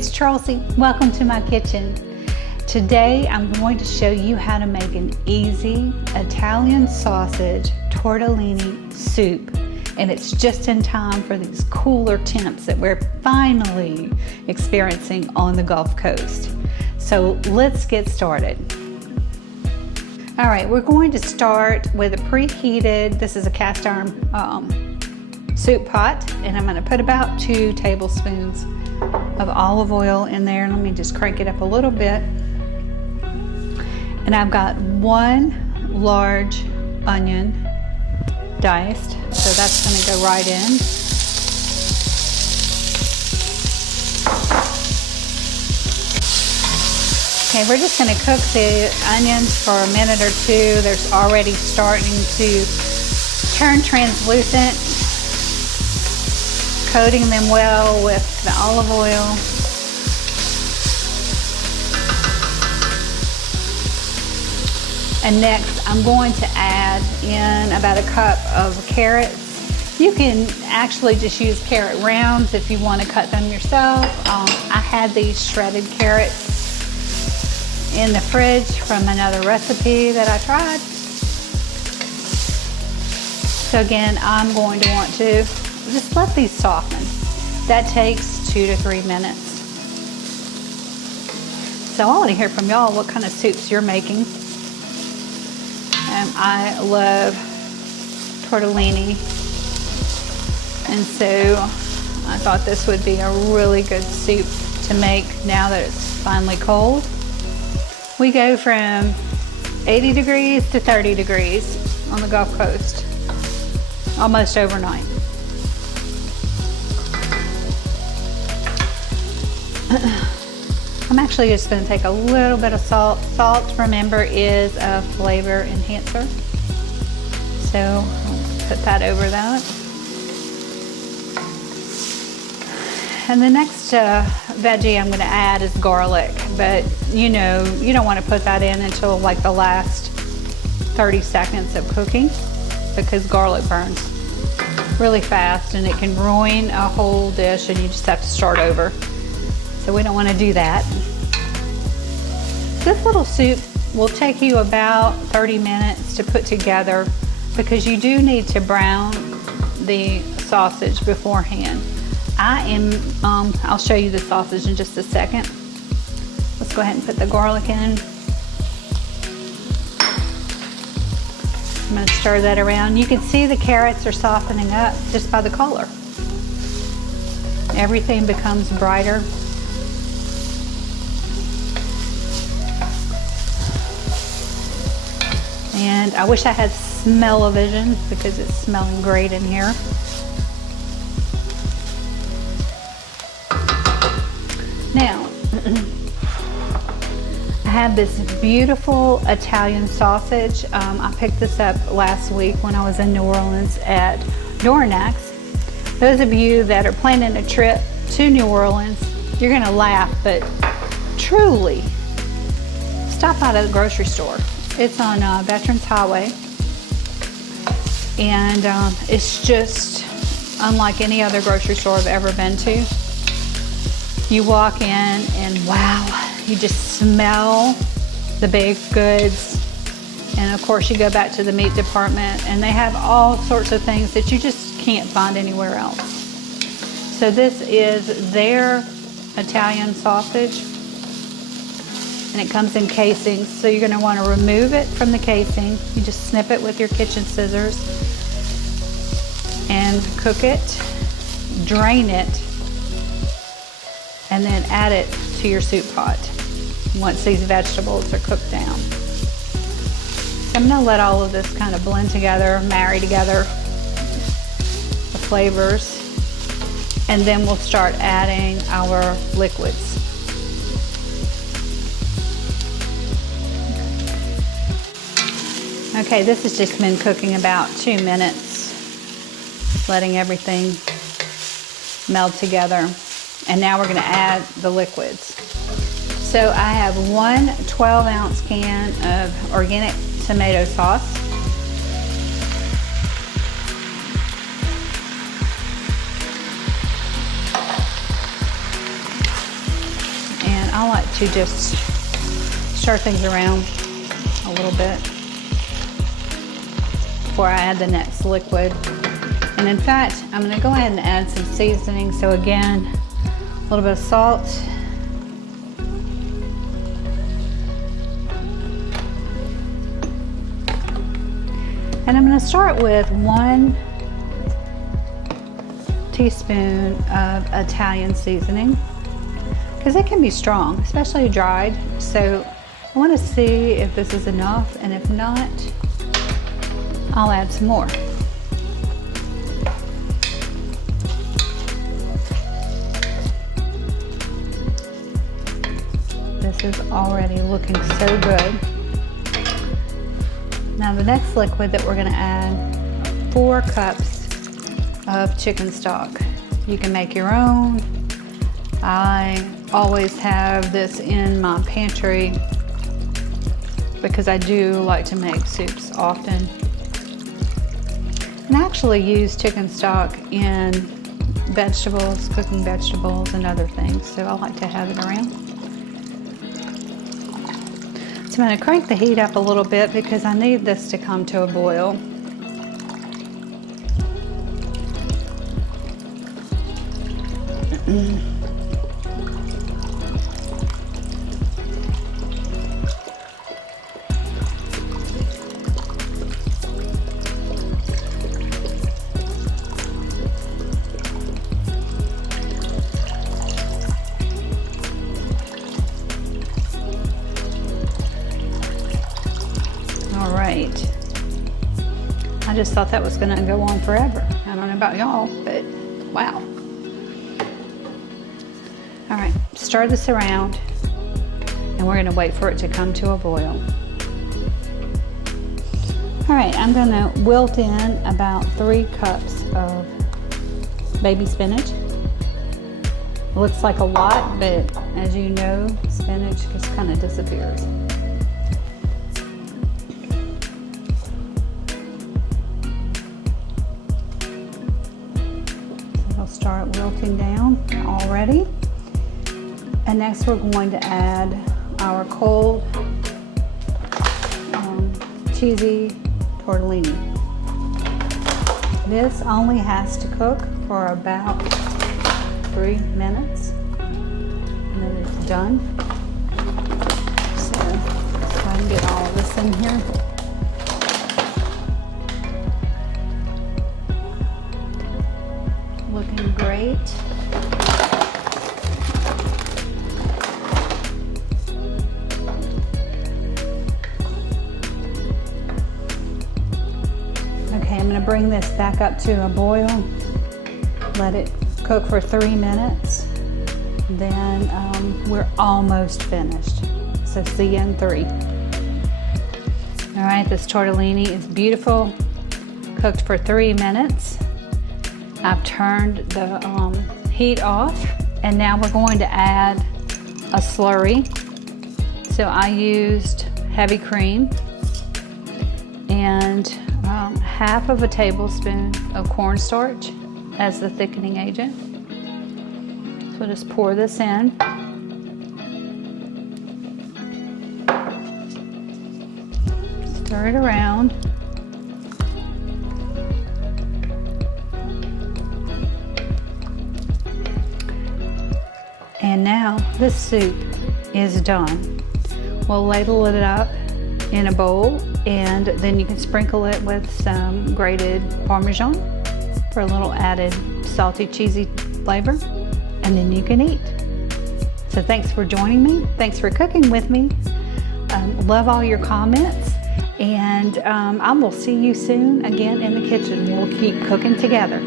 it's Chelsea. Welcome to my kitchen. Today I'm going to show you how to make an easy Italian sausage tortellini soup. And it's just in time for these cooler temps that we're finally experiencing on the Gulf Coast. So let's get started. All right, we're going to start with a preheated, this is a cast iron soup pot, and I'm gonna put about 2 tablespoons of olive oil in there. Let me just crank it up a little bit. And I've got 1 large onion diced, so that's gonna go right in. Okay, we're just gonna cook the onions for a minute or 2. They're already starting to turn translucent. Coating them well with the olive oil. And next, I'm going to add in about a cup of carrots. You can actually just use carrot rounds if you want to cut them yourself. I had these shredded carrots in the fridge from another recipe that I tried. So again, I'm going to want to just let these soften. That takes 2 to 3 minutes. So I want to hear from y'all what kind of soups you're making. I love tortellini, and so I thought this would be a really good soup to make now that it's finally cold. We go from 80 degrees to 30 degrees on the Gulf Coast, almost overnight. I'm actually just going to take a little bit of salt. Salt, remember, is a flavor enhancer. So I'll put that over that. And the next veggie I'm going to add is garlic, but you know, you don't want to put that in until like the last 30 seconds of cooking, because garlic burns really fast and it can ruin a whole dish and you just have to start over. So we don't want to do that. This little soup will take you about 30 minutes to put together because you do need to brown the sausage beforehand. I'll show you the sausage in just a second. Let's go ahead and put the garlic in. I'm going to stir that around. You can see the carrots are softening up just by the color. Everything becomes brighter. And I wish I had smell-o-vision because it's smelling great in here. Now, I have this beautiful Italian sausage. I picked this up last week when I was in New Orleans at Dornax. Those of you that are planning a trip to New Orleans, you're gonna laugh, but truly, stop out at the grocery store. It's on Veterans Highway, and it's just unlike any other grocery store I've ever been to. You walk in and wow, you just smell the baked goods. And of course you go back to the meat department and they have all sorts of things that you just can't find anywhere else. So this is their Italian sausage. And it comes in casings, so you're going to want to remove it from the casing. You just snip it with your kitchen scissors and cook it, drain it, and then add it to your soup pot once these vegetables are cooked down. So I'm going to let all of this kind of blend together, marry together the flavors, and then we'll start adding our liquids. Okay, this has just been cooking about 2 minute,s letting everything meld together. And now we're gonna add the liquids. So I have 1 12-ounce can of organic tomato sauce. to just stir things around a little bit before I add the next liquid. And in fact, I'm going to go ahead and add some seasoning. So again, a little bit of salt. And I'm going to start with 1 teaspoon of Italian seasoning, because it can be strong, especially dried. So I want to see if this is enough, and if not, I'll add some more. This is already looking so good. Now the next liquid that we're going to add, 4 cups of chicken stock. You can make your own. I always have this in my pantry because I do like to make soups often. And I actually use chicken stock in vegetables, cooking vegetables and other things, so I like to have it around. So I'm going to crank the heat up a little bit because I need this to come to a boil. All right. I just thought that was going to go on forever. I don't know about y'all, but wow. All right, stir this around, and we're gonna wait for it to come to a boil. All right, I'm gonna wilt in about 3 cups of baby spinach. It looks like a lot, but as you know, spinach just kind of disappears. So it'll start wilting down already. And next we're going to add our cold, cheesy tortellini. This only has to cook for about 3 minutes, and then it's done. So let's go ahead and get all of this in here. Looking great. I'm going to bring this back up to a boil, let it cook for 3 minutes, then we're almost finished. So see you in 3. All right, this tortellini is beautiful, cooked for 3 minutes. I've turned the heat off, and now we're going to add a slurry. So I used heavy cream and 1/2 tablespoon of cornstarch as the thickening agent. So just pour this in. Stir it around. And now this soup is done. We'll ladle it up in a bowl, and then you can sprinkle it with some grated parmesan for a little added salty, cheesy flavor, and then you can eat. So thanks for joining me. Thanks for cooking with me. Love all your comments, and I will see you soon again in the kitchen. We'll keep cooking together.